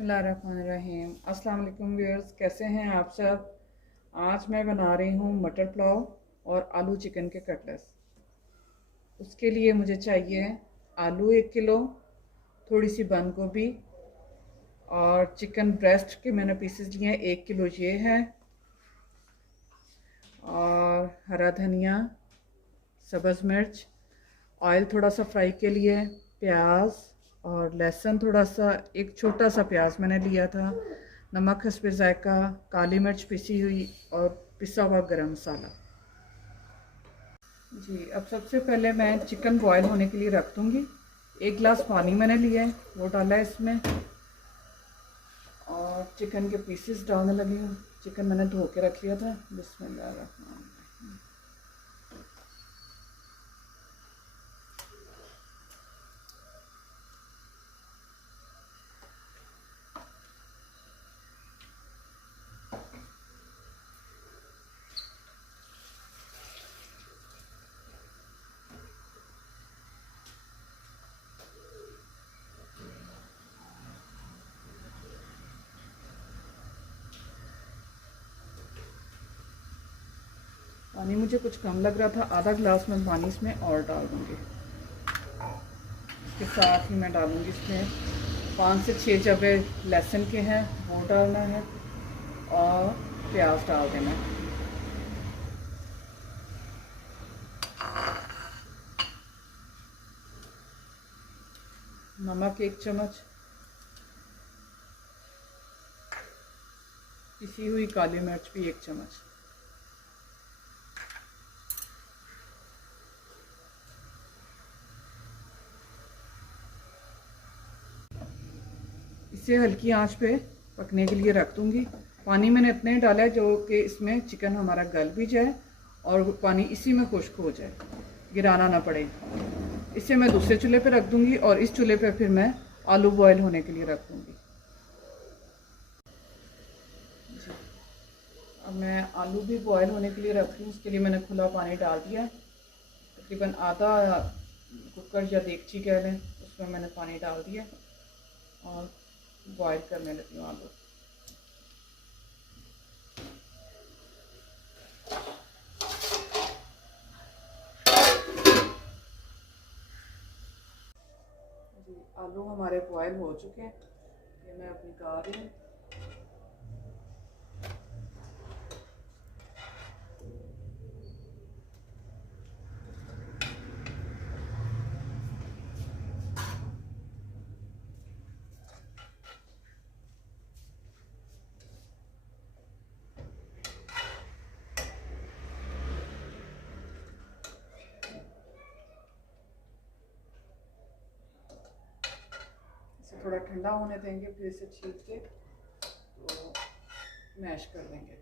बिस्मिल्लाहिर्रहमानिर्रहीम। अस्सलाम वालेकुम व्यूअर्स, कैसे हैं आप सब। आज मैं बना रही हूँ मटर पुलाव और आलू चिकन के कटलेट्स। उसके लिए मुझे चाहिए आलू 1 किलो, थोड़ी सी बंद गोभी और चिकन ब्रेस्ट के मैंने पीसेस लिए हैं 1 किलो ये है, और हरा धनिया, सब्ज़ मिर्च, ऑयल थोड़ा सा फ्राई के लिए, प्याज और लहसुन थोड़ा सा, एक छोटा सा प्याज मैंने लिया था, नमक हस्बे जायका, काली मिर्च पिसी हुई और पिसा हुआ गरम मसाला। जी, अब सबसे पहले मैं चिकन बॉयल होने के लिए रख दूँगी। 1 गिलास पानी मैंने लिया है, वो डाला है इसमें, और चिकन के पीसेस डालने लगी हूँ। चिकन मैंने धो के रख लिया था। बिस्मिल्लाह। पानी मुझे कुछ कम लग रहा था, आधा गिलास में पानी इसमें और डाल दूँगी। इसके साथ ही मैं डालूँगी इसमें 5 से 6 जबे लहसुन के हैं, वो डालना है, और प्याज डाल देना है। नमक 1 चम्मच, पिसी हुई काली मिर्च भी 1 चम्मच। इसे हल्की आंच पे पकने के लिए रख दूँगी। पानी मैंने इतना ही डाला है जो कि इसमें चिकन हमारा गल भी जाए और पानी इसी में खुश्क हो जाए, गिराना ना पड़े। इसे मैं दूसरे चूल्हे पे रख दूँगी और इस चूल्हे पे फिर मैं आलू बॉयल होने के लिए रख दूँगी। अब मैं आलू भी बॉयल होने के लिए रख दूँ। उसके लिए मैंने खुला पानी डाल दिया, तकरीबन आधा कुकर या देगची कह लें, उसमें मैंने पानी डाल दिया और बॉयल करने लगी हूँ आलू। जी, आलू हमारे बॉयल हो चुके हैं, ये मैं अब निकाल रही हूँ। इसे थोड़ा ठंडा होने देंगे, फिर इसे छील के तो मैश कर देंगे।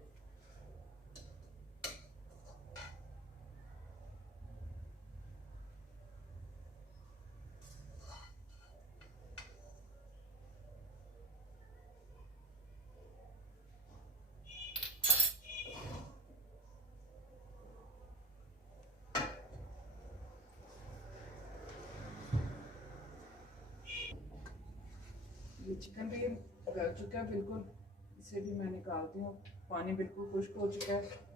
ये चिकन भी गल चुका है बिल्कुल, इसे भी मैं निकालती हूँ। पानी बिल्कुल खुश्क हो चुका है।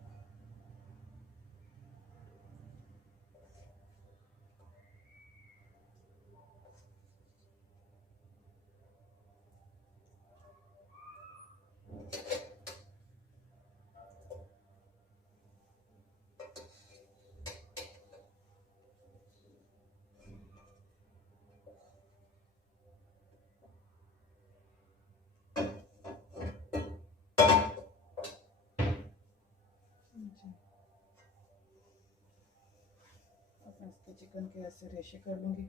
अब मैं इसके चिकन के ऐसे रेशे कर लूँगी,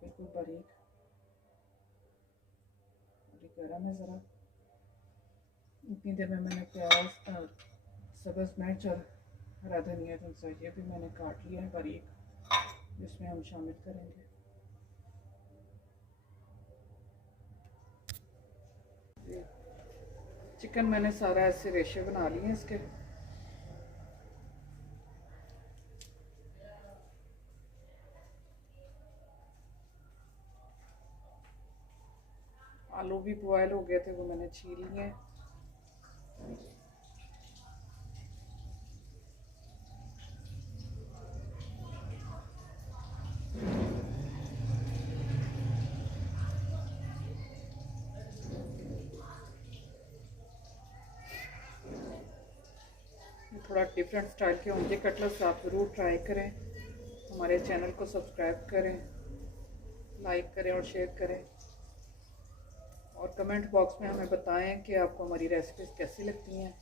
बिल्कुल बारीक। अभी गर्म है ज़रा। इतनी देर में मैंने प्याज, सब्ज़ मिर्च और हरा धनिया जो चाहिए भी मैंने काट लिया है बारीक, जिसमें हम शामिल करेंगे। चिकन मैंने सारा ऐसे रेशे बना लिए हैं इसके। आलू आलू भी बॉयल हो गए थे, वो मैंने छील लिए हैं। थोड़ा डिफरेंट स्टाइल के होंगे कटलेट्स, आप ज़रूर ट्राई करें। हमारे चैनल को सब्सक्राइब करें, लाइक करें और शेयर करें, और कमेंट बॉक्स में हमें बताएं कि आपको हमारी रेसिपीज़ कैसी लगती हैं।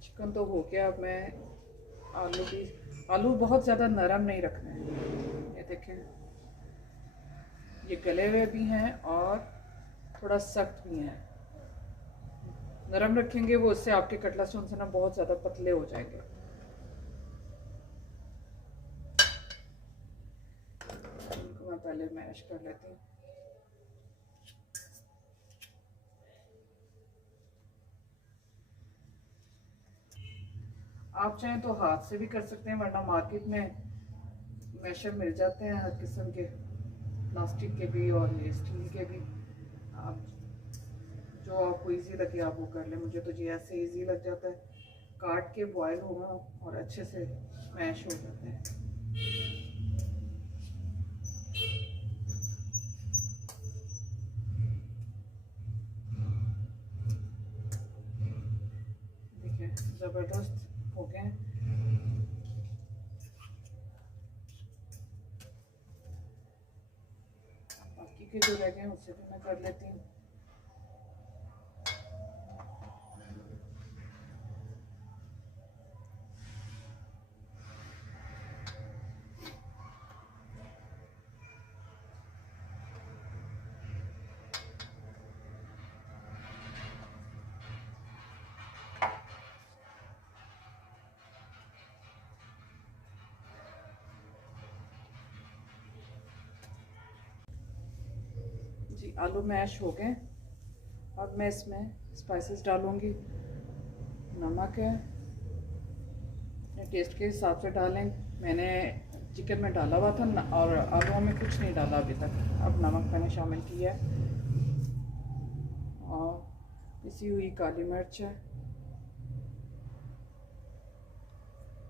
चिकन तो हो गया। अब मैं आलू बहुत ज़्यादा नरम नहीं रखना है। ये देखें, ये गले हुए भी हैं और थोड़ा सख्त भी हैं। नरम रखेंगे वो, उससे आपके कटलेट्स उनसे ना बहुत ज़्यादा पतले हो जाएंगे। इनको मैं पहले मैश कर लेती हूँ। आप चाहें तो हाथ से भी कर सकते हैं, वरना मार्केट में मैशर मिल जाते हैं हर किस्म के, प्लास्टिक के भी और ये स्टील के भी। आप जो आपको इजी लगे आप वो कर लें। मुझे तो ये ऐसे इजी लग जाता है, काट के बॉयल होगा और अच्छे से मैश हो जाते हैं। देखिए ज़बरदस्त हो गए। बाकी के जो रह गए उससे भी मैं कर लेती हूँ। जी आलू मैश हो गए। अब मैं इसमें स्पाइसेस डालूँगी। नमक है, अपने टेस्ट के हिसाब से डालें। मैंने चिकन में डाला हुआ था और आलूओं में कुछ नहीं डाला अभी तक। अब नमक मैंने शामिल किया है, और पिसी हुई काली मिर्च है,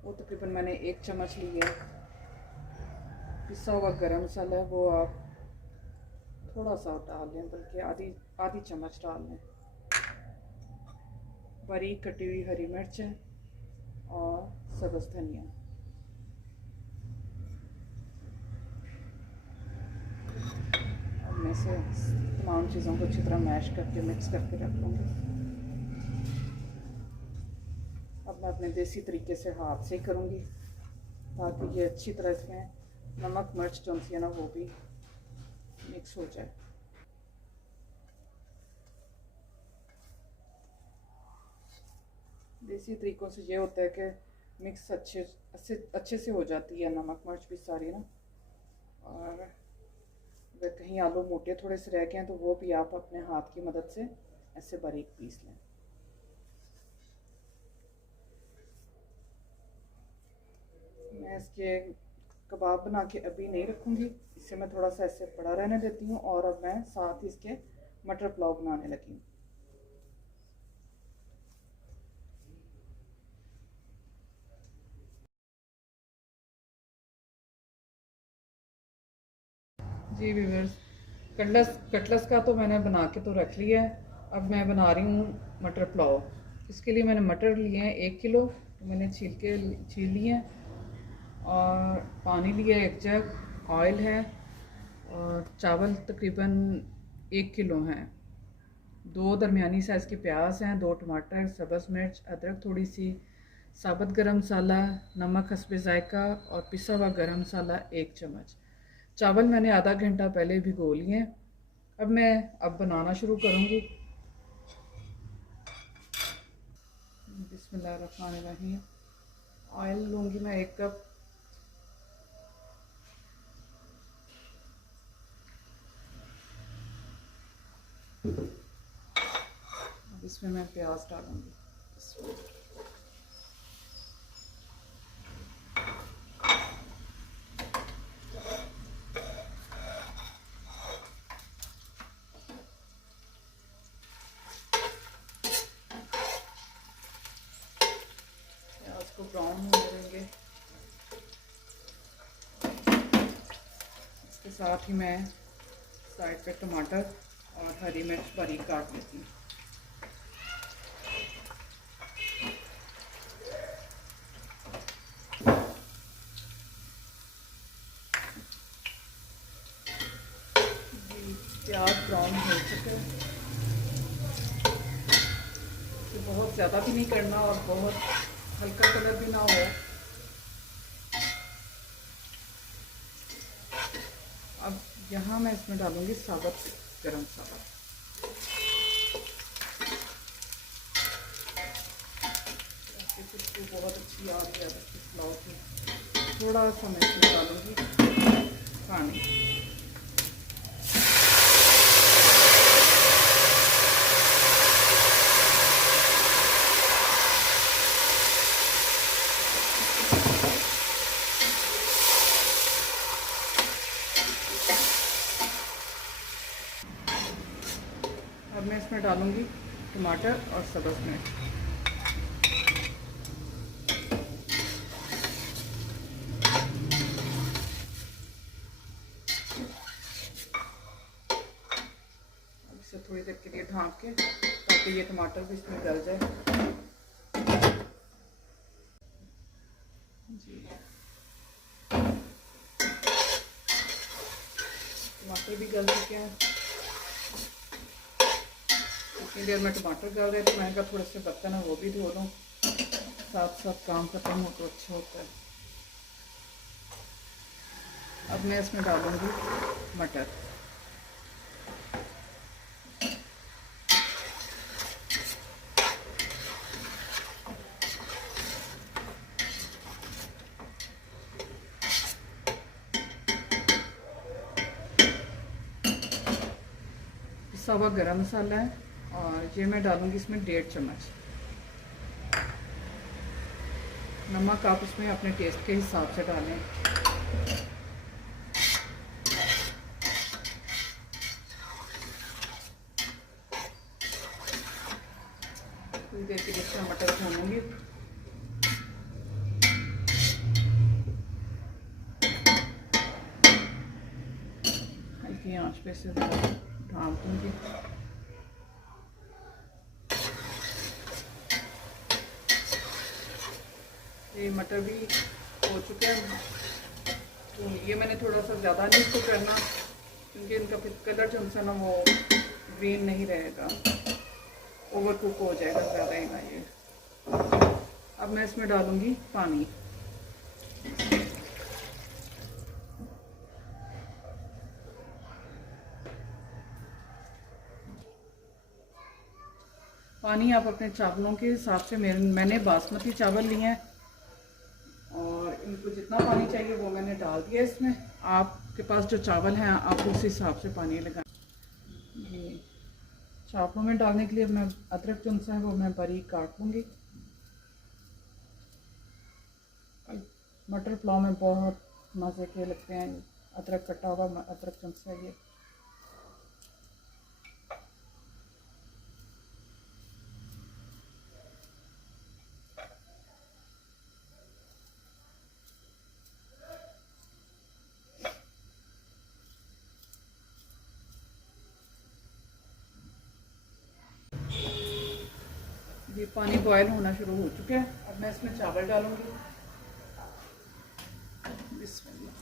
वो तकरीबन मैंने 1 चम्मच ली है। पिसा हुआ गरम मसाला है, वो आप थोड़ा सा डाल लें, बल्कि आधी चम्मच डाल लें। बारीक कटी हुई हरी मिर्च है और सब्ज़ धनिया। अब मैं से तमाम चीज़ों को अच्छी तरह मैश करके मिक्स करके रख लूँगी। अब मैं अपने देसी तरीके से हाथ से करूँगी, ताकि ये अच्छी तरह इसमें नमक मिर्च जो सी है ना वो भी मिक्स हो जाए। देसी तरीक़ों से ये होता है कि मिक्स अच्छे से हो जाती है नमक मिर्च भी सारी ना। और अगर कहीं आलू मोटे थोड़े से रह गए हैं तो वो भी आप अपने हाथ की मदद से ऐसे बारीक पीस लें। मैं इसके कबाब बना के अभी नहीं रखूँगी, इसे मैं थोड़ा सा ऐसे पड़ा रहने देती हूँ। और अब मैं साथ ही इसके मटर पुलाव बनाने लगी हूँ। जी व्यूअर्स, कटलेट्स का तो मैंने बना के तो रख लिया है। अब मैं बना रही हूँ मटर पुलाव। इसके लिए मैंने मटर लिए हैं 1 किलो, तो मैंने छील लिए हैं। और पानी लिया 1 जग, ऑयल है, और चावल तकरीबन 1 किलो हैं। 2 दरमियानी साइज़ के प्याज हैं, 2 टमाटर, सब्ज़ मिर्च, अदरक थोड़ी सी, साबुत गरम मसाला, नमक हस्बे ज़ायका, और पिसा हुआ गरम मसाला 1 चम्मच। चावल मैंने आधा घंटा पहले भिगो लिए हैं। अब बनाना शुरू करूँगी। बिस्मिल्लाहिर्रहमानिर्रहीम। ऑयल लूँगी मैं 1 कप। अब इसमें मैं प्याज डालूँगी। साथ ही मैं साइड पे टमाटर और हरी मिर्च बारीक काट लेती हूँ। प्याज ब्राउन हो चुके हैं, बहुत ज़्यादा भी नहीं करना और बहुत हल्का कलर भी ना हो। अब यहाँ मैं इसमें डालूंगी साबुत गरम मसाला। ऐसी खुशबू बहुत अच्छी आ रही है इसकी पुलाव की। थोड़ा सा मैं इसमें डालूंगी पानी। अब मैं इसमें डालूंगी टमाटर और सब्ज़ मिर्च। इसे थोड़ी देर के लिए ढाँप के, ताकि ये टमाटर भी इसमें गल जाए। जी टमाटर भी गल चुके हैं। इतनी देर में टमाटर गल रहे थे, मैंने कहा थोड़े से बर्तन है वो भी धो लूँ, साथ साथ काम खत्म हो तो अच्छा होता है। अब मैं इसमें डालूंगी मटर। पिसा हुआ गरम मसाला है और ये मैं डालूंगी इसमें 1.5 चम्मच। नमक आप इसमें अपने टेस्ट के हिसाब से डालें। थोड़ी देर के लिए मटर भूनूंगी। हल्की आंच पे से ढाँप दूंगी। ये मटर भी हो चुके हैं, तो ये मैंने थोड़ा सा ज़्यादा नहीं इसको करना, क्योंकि इनका फिर कलर जो है ना वो ग्रीन नहीं रहेगा, ओवर कुक हो जाएगा ज़्यादा ही ना ये। अब मैं इसमें डालूंगी पानी। पानी आप अपने चावलों के हिसाब से, मैंने बासमती चावल लिए हैं और इनको जितना पानी चाहिए वो मैंने डाल दिया इसमें। आपके पास जो चावल हैं आप उस हिसाब से पानी लगाएं। ये चावलों में डालने के लिए मैं अदरक जो है वो मैं बारीक काट लूँगी। मटर पुलाव में बहुत मज़े के लगते हैं अदरक कटा हुआ अदरक जो है ये। ये पानी बॉयल होना शुरू हो चुका है। अब मैं इसमें चावल डालूंगी। बिस्मिल्लाह।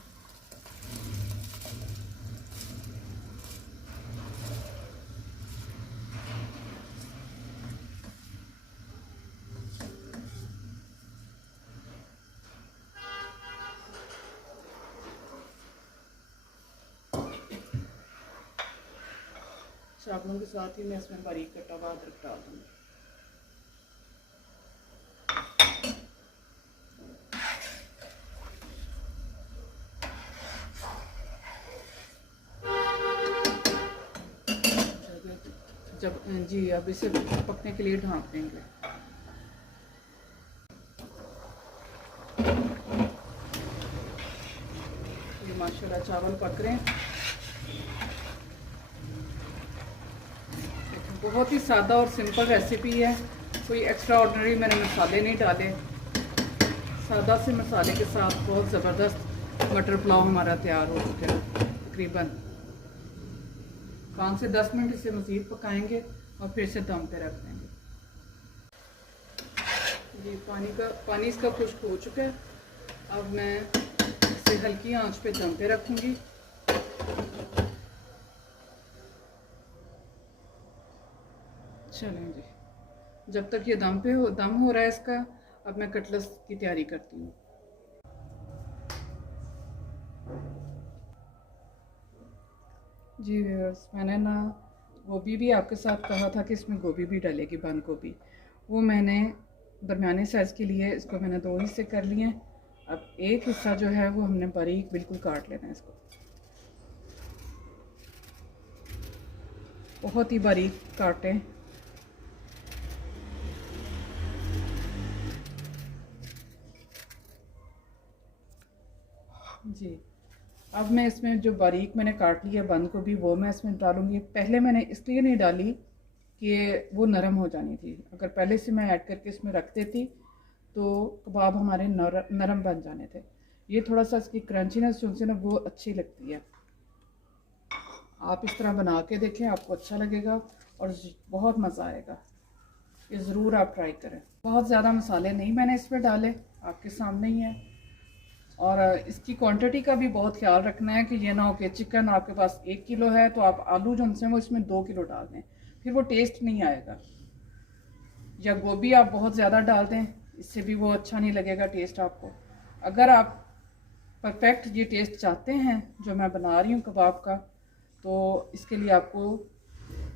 चावलों के साथ ही मैं इसमें बारीक कटा हुआ अदरक डाल दूँगी। जब जी अब इसे पकने के लिए ढाँप देंगे। ये माशाल्लाह चावल पक रहे हैं। बहुत ही सादा और सिंपल रेसिपी है, कोई एक्स्ट्रा ऑर्डिनरी मैंने मसाले नहीं डाले। सादा से मसाले के साथ बहुत ज़बरदस्त मटर पुलाव हमारा तैयार हो चुका है। तकरीबन 5 से 10 मिनट इसे मज़ीद पकाएंगे और फिर इसे दम पे रख देंगे। ये पानी इसका खुश्क हो चुका है। अब मैं इसे हल्की आंच पे दम पे रखूँगी। चलें जी, जब तक ये दम हो रहा है इसका, अब मैं कटलेट्स की तैयारी करती हूँ। जी व्यूअर्स, मैंने ना गोभी भी आपके साथ कहा था कि इसमें गोभी भी डलेगी, बंद गोभी। वो मैंने दरमियाने साइज़ के लिए इसको मैंने 2 हिस्से कर लिए हैं। अब एक हिस्सा जो है वो हमने बारीक बिल्कुल काट लेना है। इसको बहुत ही बारीक काटें। जी, अब मैं इसमें जो बारीक मैंने काट लिया बंद गोभी वो मैं इसमें डालूँगी। पहले मैंने इसलिए नहीं डाली कि वो नरम हो जानी थी। अगर पहले से मैं ऐड करके इसमें रख देती तो कबाब हमारे नरम बन जाने थे। ये थोड़ा सा इसकी क्रंचीनेस जो है ना वो अच्छी लगती है। आप इस तरह बना के देखें, आपको अच्छा लगेगा और बहुत मज़ा आएगा। ये ज़रूर आप ट्राई करें। बहुत ज़्यादा मसाले नहीं मैंने इसमें डाले, आपके सामने ही है। और इसकी क्वांटिटी का भी बहुत ख्याल रखना है कि ये ना हो कि चिकन आपके पास 1 किलो है तो आप आलू जो उनसे वो इसमें 2 किलो डाल दें, फिर वो टेस्ट नहीं आएगा। या गोभी आप बहुत ज़्यादा डाल दें, इससे भी वो अच्छा नहीं लगेगा टेस्ट आपको। अगर आप परफेक्ट ये टेस्ट चाहते हैं जो मैं बना रही हूँ कबाब का, तो इसके लिए आपको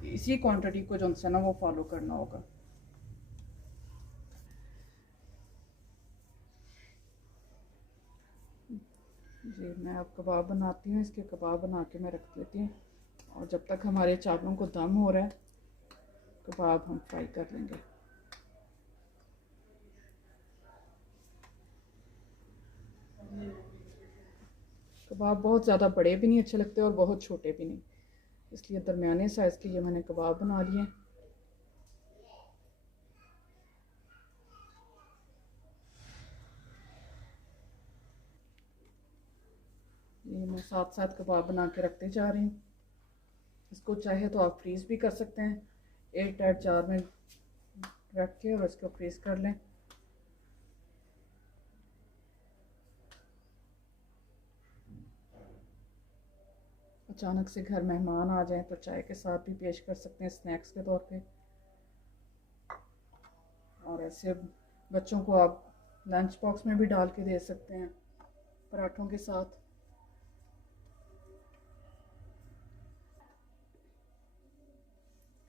इसी क्वांटिटी को जो है ना वो फॉलो करना होगा। जी, मैं अब कबाब बनाती हूँ। इसके कबाब बना के मैं रख देती हूँ और जब तक हमारे चावलों को दम हो रहा है कबाब हम फ्राई कर लेंगे। कबाब बहुत ज़्यादा बड़े भी नहीं अच्छे लगते और बहुत छोटे भी नहीं, इसलिए दरमियाने साइज़ के ये मैंने कबाब बना लिए। ये मैं साथ साथ कबाब बना के रखते जा रही हूँ। इसको चाहे तो आप फ्रीज़ भी कर सकते हैं, एयर टाइट जार में रख के और इसको फ्रीज़ कर लें। अचानक से घर मेहमान आ जाएं तो चाय के साथ भी पेश कर सकते हैं, स्नैक्स के तौर पे। और ऐसे बच्चों को आप लंच बॉक्स में भी डाल के दे सकते हैं पराठों के साथ।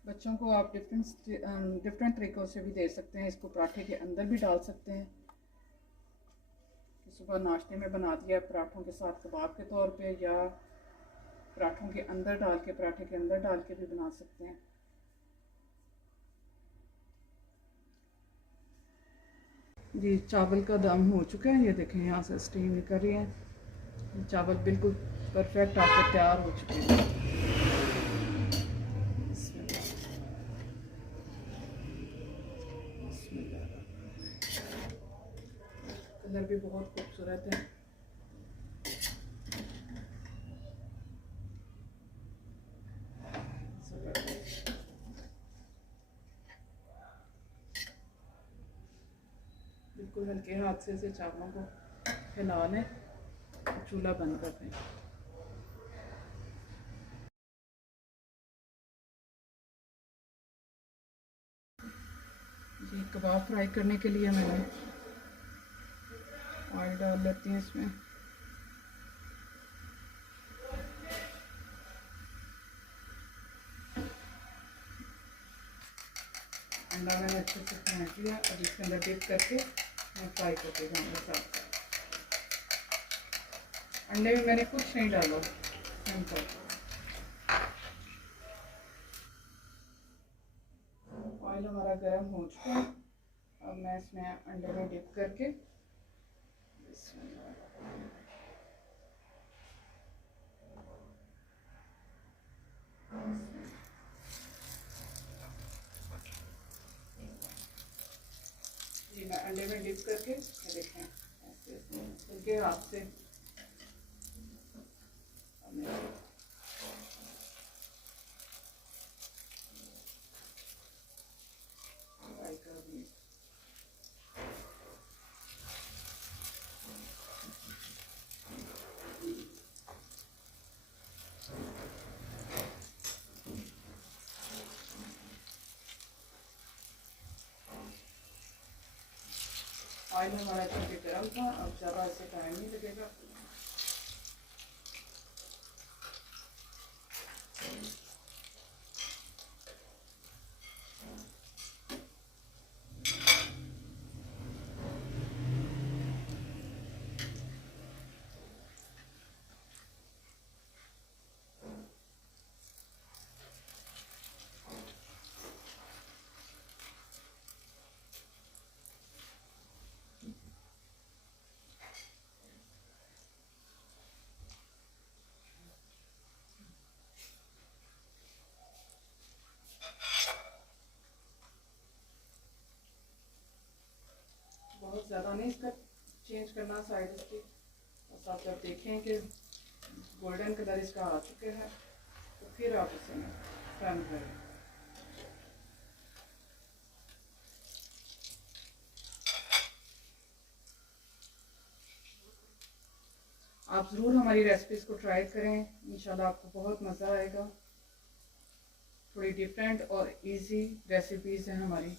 बच्चों को आप डिफरेंट तरीक़ों से भी दे सकते हैं। इसको पराठे के अंदर भी डाल सकते हैं। सुबह नाश्ते में बना दिया पराठों के साथ कबाब के तौर पे, या पराठों के अंदर डाल के, पराठे के अंदर डाल के भी बना सकते हैं। जी, चावल का दम हो चुका है। ये देखें यहाँ से स्टीम कर रही है। चावल बिल्कुल परफेक्ट आपके तैयार हो चुके हैं। कलर भी बहुत खूबसूरत है। बिल्कुल हल्के हाथ से इसे चावलों को हिला लें, चूल्हा बंद कर दें। जी, कबाब फ्राई करने के लिए मैंने ऑयल डाल लेती हैं इसमें। अंडा मैंने अच्छे से फेंट लिया, अब इसके अंदर डिप करके मैं फ्राई करके जाऊँगा साथ। अंडे में मैंने कुछ नहीं डाला, सिंपल। ऑयल हमारा गर्म हो चुका है। अब मैं इसमें अंडे में डिप करके जी, मैं अंडे में डिप करके देखें ऐसे हल्के हाथ से ऑयल हमारा चूँकि गर्म था, अब ज़्यादा इससे टाइम नहीं लगेगा। बहुत ज़्यादा नहीं इसका चेंज करना साइड इसकी, बस आप जब देखें कि गोल्डन कलर इसका आ चुके हैं तो फिर आप इसे टर्न करें। आप ज़रूर हमारी रेसिपीज़ को ट्राई करें, इंशाल्लाह आपको बहुत मज़ा आएगा। थोड़ी डिफरेंट और इजी रेसिपीज़ हैं हमारी।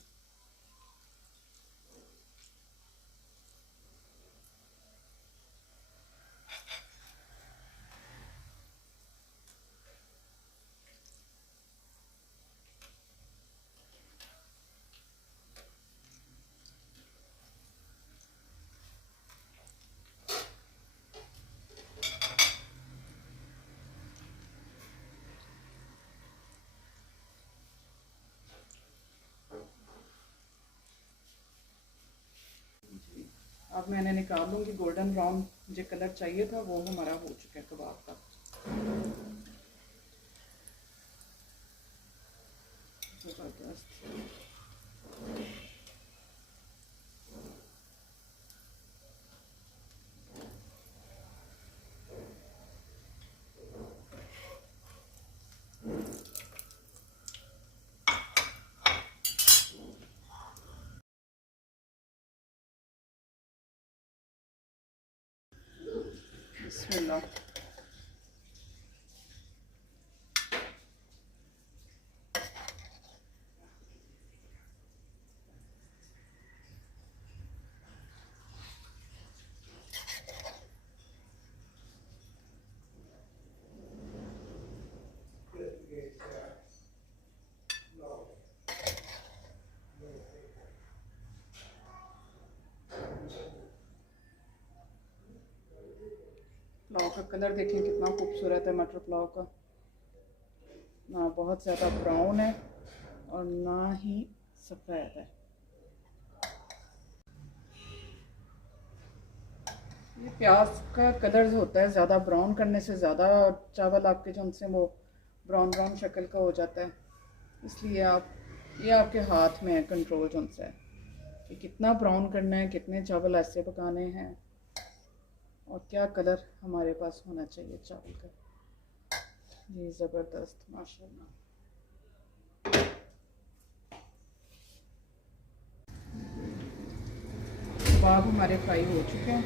अब मैंने निकाल लूँगी। गोल्डन ब्राउन जो कलर चाहिए था वो हमारा हो चुका है कबाब का। ज़बरदस्त। बिस्मिल्लाह। पुलाव का कलर देखें कितना खूबसूरत है मटर पुलाव का। ना बहुत ज़्यादा ब्राउन है और ना ही सफ़ेद है। ये प्याज का कलर जो होता है ज़्यादा ब्राउन करने से ज़्यादा चावल आपके जो उनसे वो ब्राउन ब्राउन शक्ल का हो जाता है। इसलिए आप ये आपके हाथ में है कंट्रोल जो उनसे है कि कितना ब्राउन करना है, कितने चावल ऐसे पकाने हैं और क्या कलर हमारे पास होना चाहिए चावल का। जी ज़बरदस्त माशाल्लाह। कबाब हमारे फ्राई हो चुके हैं।